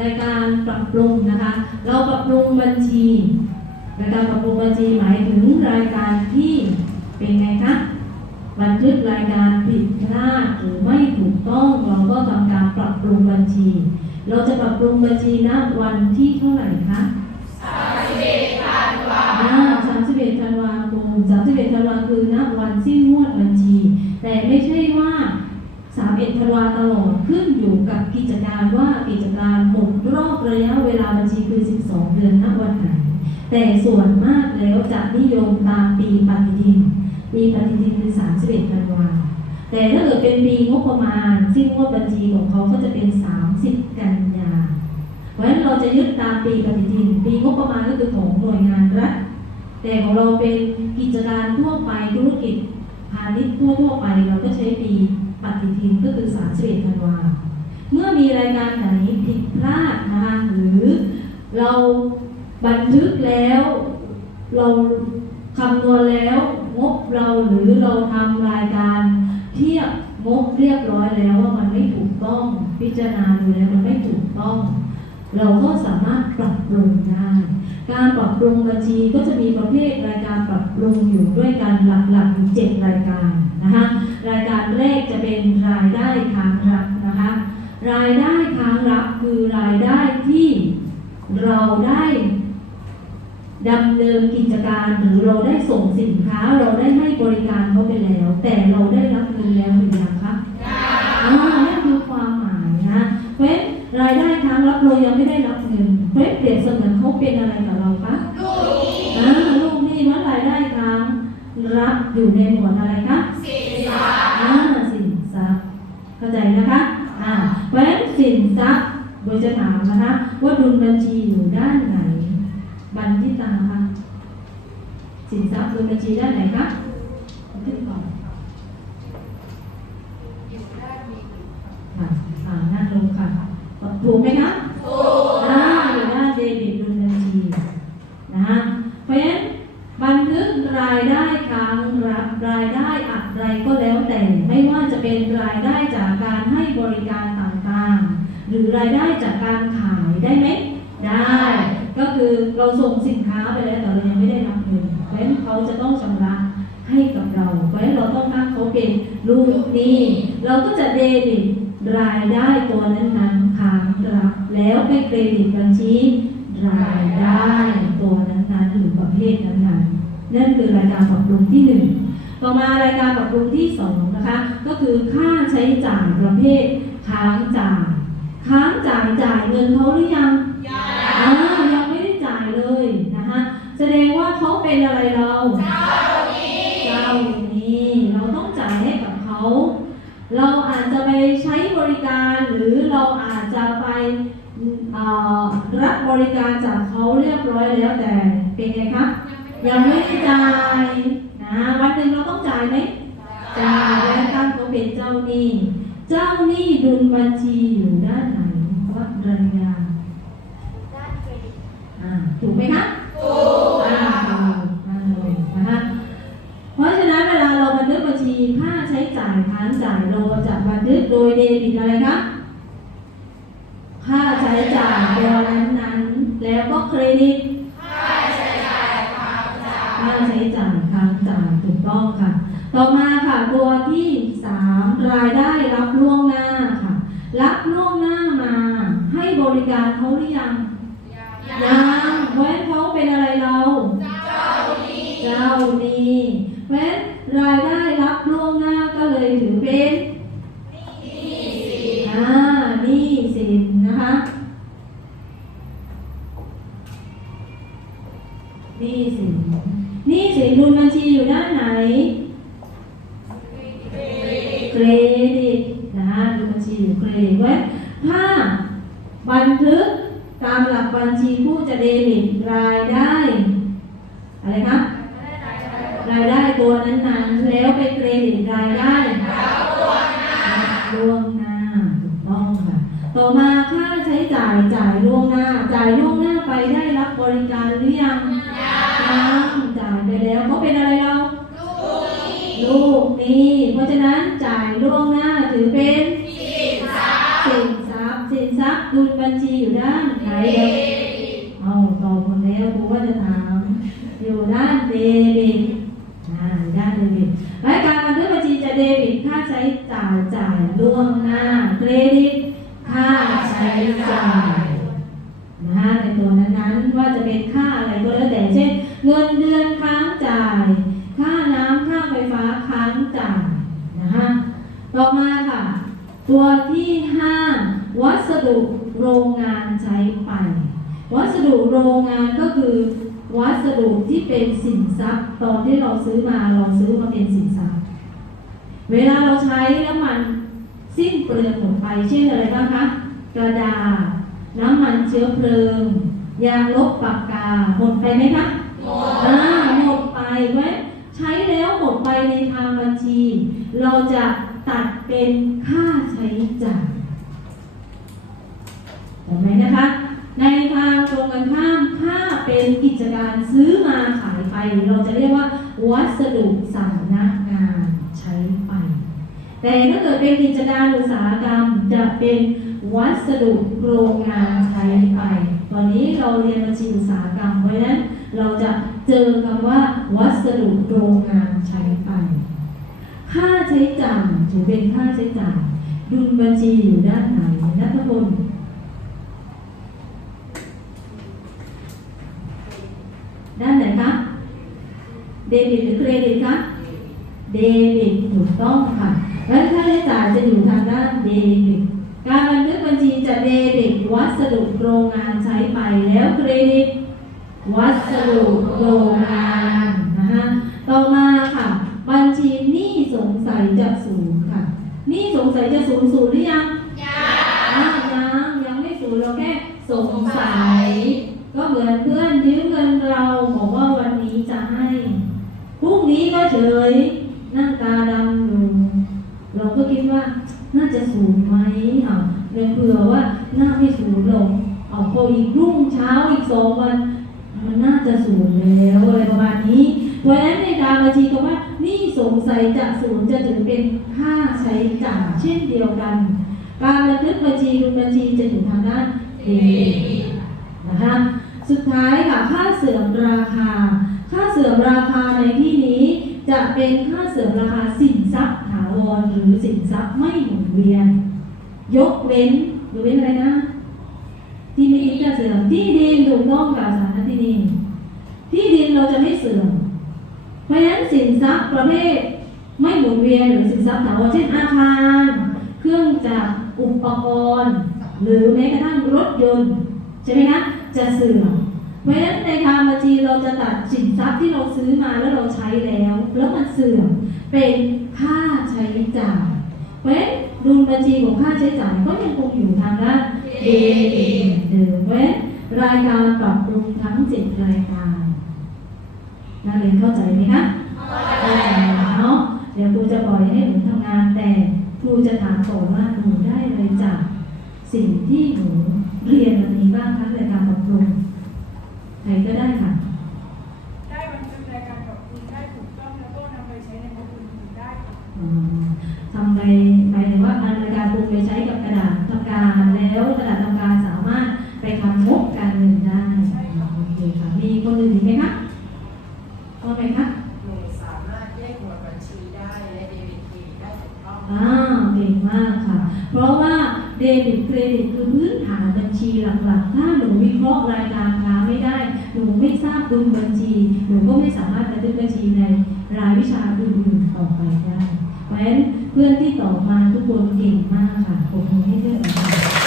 รายการปรับปรุงนะคะ เราปรับปรุงบัญชีรายการปรับปรุงบัญชีหมายถึงรายการที่เป็นไงคะบันทึกรายการผิดพลาดหรือไม่ถูกต้องเราก็ทำการปรับปรุงบัญชี เราจะปรับปรุงบัญชีณวันที่เท่าไหร่คะ31ธันวา31ธันวาคม31ธันวาคือณวันสิ้นงวดบัญชี แต่ไม่ใ31ธันวาตลอดขึ้นอยู่กับกิจการว่ากิจการหมดรอบระยะเวลาบัญชีคือ 12 เดือนณวันไหนแต่ส่วนมากแล้วจะนิยมตามปีปฏิทิน ปีปฏิทินคือ 31ธันวาแต่ถ้าเกิดเป็นปีงบประมาณ ซึ่งงวดบัญชีของเขาก็จะเป็น 30 กันยาเพราะฉะนั้นเราจะยึดตามปีปฏิทิน ปีงบประมาณก็คือของหน่วยงานรัฐแต่ของเราเป็นกิจการทั่วไปธุรกิจพาณิชย์ทั่วทั่วๆไปเราก็ใช้ปี ปฏิทินก็คือ31ธันวาเมื่อมีรายการไหนผิดพลาดนะคะหรือเราบันทึกแล้ว เราคำนวณแล้วงบเราหรือเราทำรายการเทียบงบเรียบร้อยแล้วว่ามันไม่ถูกต้องพิจารณาดูแล้วมันไม่ถูกต้อง เราก็สามารถปรับปรุงได้ การปรับปรุงบัญชีก็จะมีประเภทรายการปรับปรุงอยู่ด้วยกันหลักๆอยู่เจ็ดรายการนะคะรายการแรกจะเป็นรายได้ค้างรับนะคะ รายได้ค้างรับคือรายได้ที่เราได้ดำเนินกิจการหรือเราได้ส่งสินค้า เราได้ให้บริการเขาไปแล้ว แต่เราได้รับเงินแล้วหรือยังคะอ่านั่นคือความหมายนะเพราะฉะนั้นรายได้ค้างรับเรายังไม่ได้รับเงินเพราะฉะนั้นเปรียบเสมือนเขาเป็นอะไรกับเราคะอ่าลูกหนี่ว่ารายได้ค้างรับอยู่ในหมวดอะไรคะอ่าสินทรัพย์เข้าใจนะคะ อ่าเพราะฉะนั้นสินทรัพย์โดยจะถามนะคะ ว่าดุลบัญชีอยู่ด้านไหน บัญชีตาคะสินทรัพย์ดุลบัญชีด้านไหนคะขึ้นก่อนค่ะอ่านั่งลงค่ะถูกไหมคะถูกอ่าอยู่ด้านเดบิตดุลบัญชีนะคะเพราะฉะนั้นบันทึก รายได้ค้างรับรายได้อะไรก็แล้วแต่ ไม่ว่าจะเป็นรายได้จากการให้บริการต่างๆ หรือรายได้จากการขายได้ไหมได้ ก็คือเราส่งสินค้าไปแล้วแต่เรายังไม่ได้รับเงินเพราะฉะนั้นเขาจะต้องชำระให้กับเรา เพราะฉะนั้นเราต้องตั้งเขาเป็นลูกหนี้เราก็จะเดบิตรายได้ตัวนั้นๆค้างรับแล้วไปเครดิตบัญชี รายได้ตัวนั้นๆหรือประเภทนั้นๆ นั่นคือรายการปรับปรุงที่หนึ่งต่อมารายการปรับปรุงที่สอง นะคะ ก็คือค่าใช้จ่ายประเภทค้างจ่ายค้างจ่ายจ่ายเงินเขาหรือยังอ่ายังไม่ได้จ่ายเลยนะคะแสดงว่าเขาเป็นอะไรเราเจ้านี้เราต้องจ่ายให้กับเขาเราอาจจะไปใช้บริการหรือเราอาจจะไปเอ่อรับบริการจากเขาเรียบร้อยแล้วแต่เป็นไงคะยังไม่ได้จ่ายนะวันหนึ่งเราต้องจ่ายไหม จ่าแล้วตั้งเขาเป็นเจ้าหนี้ เจ้าหนี้ดุลบัญชีอยู่ด้านไหนวัดรายงานเครดิตอ่าถูกไหมคะถูกอ่าถูกอ่าเลยนะคะเพราะฉะนั้นเวลาเราบันทึกบัญชีค่าใช้จ่ายค้างจ่ายเราจะบันทึกโดยเดบิตอะไรคะค่าใช้จ่ายตัวนั้นนั้นๆแล้วก็เครดิตค่าใช้จ่ายค้างจ่ายค่าใช้จ่ายค้างจ่ายถูกต้องค่ะ ต่อมา ค่ะตัวที่สามรายได้รับล่วงหน้าค่ะ รับล่วงหน้ามาให้บริการเขาหรือยังยังเพราะฉะนั้นเขาเป็นอะไรเรา เจ้าหนี้เพราะฉะนั้นรายได้รับล่วงหน้าก็เลยถือเป็นหนี้สินอ่าหนี้สินนะคะหนี้สินหนี้สินดุลบัญชีอยู่ด้านไหน เครดิตนะคะดุลบัญชีอยู่เครดิตไว้ถ้าบันทึกตามหลักบัญชีผู้จะเดบิตรายได้อะไรครับรายได้ตัวนั้นๆ แล้วไปเครดิตรายได้ล่วงหน้าล่วงหน้าถูกต้องค่ะ ต่อมาค่าใช้จ่ายจ่ายล่วงหน้า จ่ายล่วงหน้าไปได้รับบริการหรือยังจ่ายไปแล้วเขาเป็นอะไรเรา ลูกหนี้เพราะฉะนั้นจ่ายล่วงหน้าถือเป็น สินทรัพย์สินทรัพย์ดุลบัญชีอยู่ด้านไหนเอ่ยเอาตอบหมดแล้วครูว่าจะถาม อยู่ด้านเดบิตอ่าอยู่ด้านเดบิตรายการบันทึกบัญชีจะเดบิตค่าใช้จ่ายจ่ายล่วงหน้าเครดิตค่าใช้จ่ายนะฮะในตัวนั้นๆว่าจะเป็นค่าอะไรก็แล้วแต่เช่น เงินเดือนค้างจ่าย ค่าน้ำค่าไฟฟ้าค้างจ่ายนะฮะต่อมาค่ะ ตัวที่ห้าวัสดุโรงงานใช้ไป วัสดุโรงงานก็คือ วัสดุที่เป็นสินทรัพย์ ตอนที่เราซื้อมาเราซื้อมาเป็นสินทรัพย์ เวลาเราใช้แล้วมันสิ้นเปลืองหมดไปเช่นอะไรบ้างคะกระดาษน้ำมันเชื้อเพลิง ยางลบปากกาหมดไปไหมคะหมดอ่าหมดไปเว้ใช้แล้วหมดไปในทางบัญชี เราจะตัดเป็นค่าใช้จ่ายเห็นไหมนะคะ ในทางตรงกันข้ามถ้า เป็นกิจการซื้อมาขายไป เราจะเรียกว่าวัสดุสานักงานใช้ไป แต่ถ้าเกิดเป็นกิจการอุตสาหกรรมจะเป็นวัสดุโรงงานใช้ไป ตอนนี้เราเรียนบัญชีอุตสาหกรรมเพราะฉะนั้นเราจะเจอคำว่า วัสดุโรงงานใช้ไป ค่าใช้จ่ายถือเป็นค่าใช้จ่ายดุลบัญชีอยู่ด้านไหนนัทพลด้านไหนคะ เดบิตหรือเครดิตคะเดบิตถูกต้องค่ะและค่าใช้จ่ายจะอยู่ทางด้านเดบิตการบันทึกบัญชีจะเดบิตวัสดุโรงงานใช้ไปแล้วเครดิตวัสดุโรงงานนะฮะต่อมาค่ะ บัญชีหนี้สงสัยจะศูนย์ค่ะหนี้สงสัยจะศูนย์ศูนย์หรือยังยังยังยังไม่ศูนย์เราแค่สงสัย ก็เหมือนเพื่อนยืมเงินเราบอกว่าวันนี้จะให้ พรุ่งนี้ก็เฉยหน้าตาดำอยู่เราก็คิดว่าน่าจะสูงไหมอะเลยเผื่อว่าน่าไม่สูงหรอกเอาพออีกรุ่งเช้าอีกสองวัน มันน่าจะสูงแล้วอะไรประมาณนี้เพราะฉะนั้นในการบัญชีก็ว่านี่สงสัยจะสูงจะถือเป็นค่าใช้จ่ายเช่นเดียวกัน การบันทึกบัญชีดุลบัญชีจะอยู่ทางด้านเดบิตนะคะ สุดท้ายค่ะค่าเสื่อมราคา ค่าเสื่อมราคาในที่นี้จะเป็นค่าเสื่อมราคาสินทรัพย์ถาวรหรือสินทรัพย์ไม่หมุนเวียน ยกเว้นยกเว้นอะไรนะ ที่ไม่คิดจะเสื่อมที่ดินถูกต้องกับสารที่ดินที่ดินเราจะไม่เสื่อม เพราะฉะนั้นสินทรัพย์ประเภทไม่หมุนเวียนหรือสินทรัพย์ถาวรเช่นอาคาร เครื่องจักรอุปกรณ์ หรือแม้กระทั่งรถยนต์ใช่ไหมคะจะเสื่อม เพราะฉะนั้นในทางบัญชีเราจะตัดสินทรัพย์ที่เราซื้อมาแล้วเราใช้แล้ว แล้วมันเสื่อมเป็นค่าใช้จ่ายเพราะฉะนั้นดุลบัญชีของค่าใช้จ่ายก็ยังคงอยู่ทางด้านเดบิตเหมือนเดิมเพราะฉะนั้นรายการปรับปรุงทั้งเจ็ดรายการนักเรียนเข้าใจไหมคะเข้าใจเนาะเดี๋ยวครูจะปล่อยให้หนูทำงานแต่ครูจะถามก่อนว่าหนูได้อะไรจาก สิ่งที่หนูเรียนวันนี้บ้างคะรายการปรับปรุง ครก็ได้ค่ะ ได้บันทึกรายการปรับปรุงได้ถูกต้องแล้วก็นำไปใช้ในงบอื่นๆได้ค่ะอืมทำไปหมายถึงว่าการในการปรุงไปใช้กับกระดาษทำการแล้วกระดาษทำการสามารถไปทำงบการเงินได้โอเคค่ะมีคนอื่นอีกไหมคะว่าไหมคะหนูสามารถแยกหมวดบัญชีได้และเดบิตเครดิตได้ถูกต้องอ่าเก่งมากค่ะ เพราะว่าเดบิตเครดิตคือพื้นฐานบัญชีหลักๆ ถ้าหนูวิเคราะห์รายการค้าไม่ได้ หนูไม่ทราบ ทีหนูก็ไม่สามารถบันทึกบัญชีในรายวิชาอื่นๆต่อไปได้ เพราะฉะนั้นเพื่อนที่ต่อมาทุกคนเก่งมากค่ะผมมือให้เพื่อนอยค่ะเอาเลยค่ะ